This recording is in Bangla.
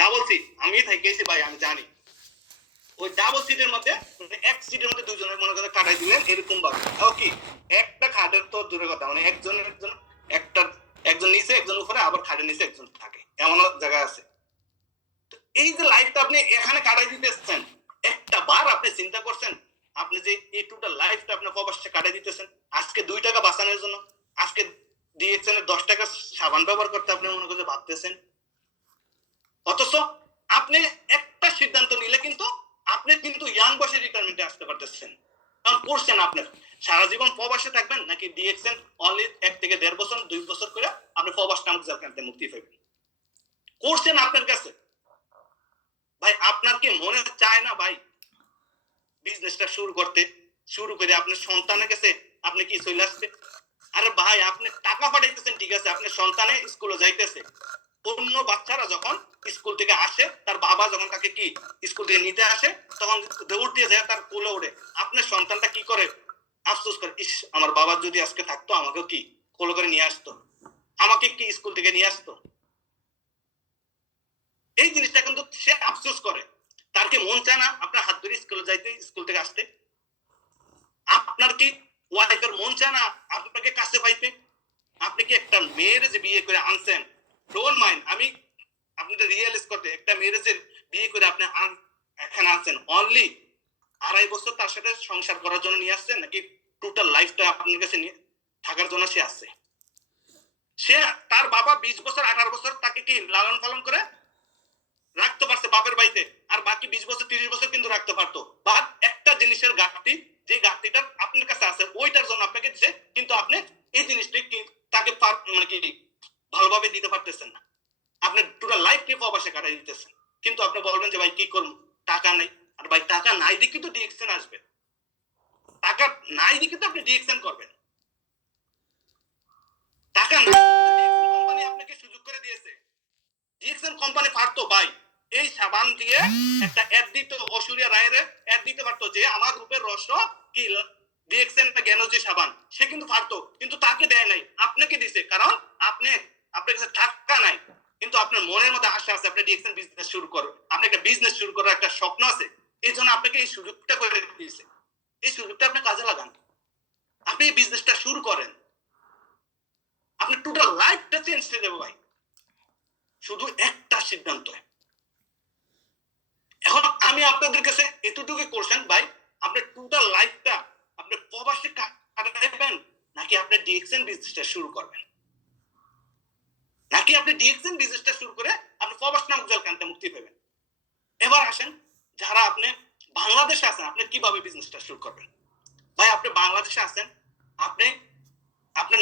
ডাবল সিট আমি থাকেছি ভাই, আমি জানি ওই ডাবল সিটের মধ্যে এক সিটের মধ্যে দুজনের মনে করে কাটাই দিলেন এরকম ভাবে, ওকে একটা খাটের তো দূরের কথা, মানে একজন একটা একজন নিচে একজন উপরে, আবার খাটের নিচে একজন থাকে, এমন জায়গা আছে। এই যে লাইফটা আপনি এখানে কাটাই দিতেছেন, একটা বার আপনি চিন্তা করছেন আপনি যে এই টোটাল লাইফটা আপনি প্রবাসে কাটাই দিতেছেন আজকে 2 টাকা বাঁচানোর জন্য, আজকে দিয়েছেন 10 টাকা সাবান ব্যবহার করতে আপনি মনে করে ভাবতেছেন, অথচ আপনি একটা সিদ্ধান্ত নিলে কিন্তু আপনি কিন্তু ইয়াং বয়সে রিটায়ারমেন্টে আসতে পারতেছেন। কারণ করছেন আপনার সারা জীবন প্রবাসে থাকবেন নাকি দিয়েছেন অনলি 1 থেকে 1.5 বছর 2 বছর করে আপনি প্রবাস নামক জায়গাতে মুক্তি পাবেন, করছেন আপনার কাছে। ভাই আপনার কি মনে চায় না ভাই বিজনেসটা শুরু করতে, শুরু করে আপনার সন্তানের কাছে আপনি কি চলে আসবে? আরে ভাই আপনি টাকা পাঠাইতেছেন ঠিক আছে, আপনার সন্তানে স্কুলে যাইতেছে, অন্য বাচ্চারা যখন স্কুল থেকে আসে তার বাবা যখন তাকে কি স্কুল থেকে নিতে আসে তখন দৌড় দিয়ে যায় তার কোলে ওঠে, আপনার সন্তানটা কি করে আফসোস করে, ইস আমার বাবা যদি আজকে থাকতো আমাকেও কি কোলে করে নিয়ে আসতো, আমাকে কি স্কুল থেকে নিয়ে আসতো, এই জিনিসটা কিন্তু সে আফসোস করে। তার কি মন চায় না আপনার হাত ধরে স্কুলে যাইতে, স্কুল থেকে আসতে? আপনার কি ওয়াইফের মন চায় না আপনাকে কাছে পাইতে? আপনি কি একটা মেয়ের যে বিয়ে করে আনছেন, ডোন্ট মাইন্ড আমি আপনাদের রিয়েলাইজ করতে, একটা মেয়ের যে বিয়ে করে আপনি এখানে আনছেন অনলি 2.5 বছর তার সাথে সংসার করার জন্য নিয়ে আসছেন, নাকি টোটাল লাইফটা আপনার কাছে থাকার জন্য সে আসছে? সে তার বাবা 20 বছর 18 বছর তাকে কি লালন পালন করে রাখতে পারছে বাপের বাড়িতে, আর বাকি 20 বছর 30 বছর কিন্তু রাখতে পারতো, বাট একটা জিনিসের ঘাটতি, যে ঘাটতিটা আপনার কাছে আছে ওইটার জন্য আপনাকে দিছে, কিন্তু আপনি এই জিনিসটা তাকে মানে কি ভালোভাবে দিতে পারতেছেন না, আপনি টোটাল লাইফ কে প্রবাসে কাটাই দিতেছেন, কিন্তু আপনি বলবেন যে ভাই কি করব টাকা নাই, আর ভাই টাকা নাই দেখি তো ডিএক্সএন আসবে, টাকা নাই দেখি তো আপনি ডিএক্সএন করবেন, টাকা নাই কোম্পানি আপনাকে সুযোগ করে দিয়েছে, ডিএক্সএন কোম্পানি পারতো ভাই এই সাবান দিয়ে একটা অ্যাড দিত, ঐশ্বরিয়া রায়ের অ্যাড দিতে পারতো যে আমার রূপের রহস্য কি ডিএক্সএন গ্যানোজি সাবান, সে কিন্তু পারতো, কিন্তু তাকে দেয় নাই, আপনাকে দিছে, কারণ আপনি আপনার কাছে টাকা নাই, কিন্তু আপনার মনের মধ্যে আশা আছে আপনি ডিএক্সএন বিজনেস শুরু করবেন, আপনি একটা বিজনেস শুরু করার একটা স্বপ্ন আছে, এই জন্য আপনাকে এই সুযোগটা করে দিয়েছে, এই সুযোগটা আপনি কাজে লাগান, আপনি এই বিজনেসটা শুরু করেন, আপনি টোটাল লাইফটা চেঞ্জ করে দেবো ভাই, শুধু একটা সিদ্ধান্ত। এখন আমি আপনাদের কাছে এতটুকু কোশ্চেন ভাই, আপনার টোটাল লাইফটা আপনি প্রবাসে কাটাবেন নাকি আপনি ডিএক্সএন বিজনেসটা শুরু করবেন, নাকি আপনি ডিএক্সএন বিজনেসটা শুরু করে আপনি প্রবাস নামক জলকান্তে মুক্তি পাবেন? এবার আসেন যারা আপনি বাংলাদেশে আছেন আপনি কিভাবে বিজনেসটা শুরু করবেন? ভাই আপনি বাংলাদেশে আছেন, আপনি আপনার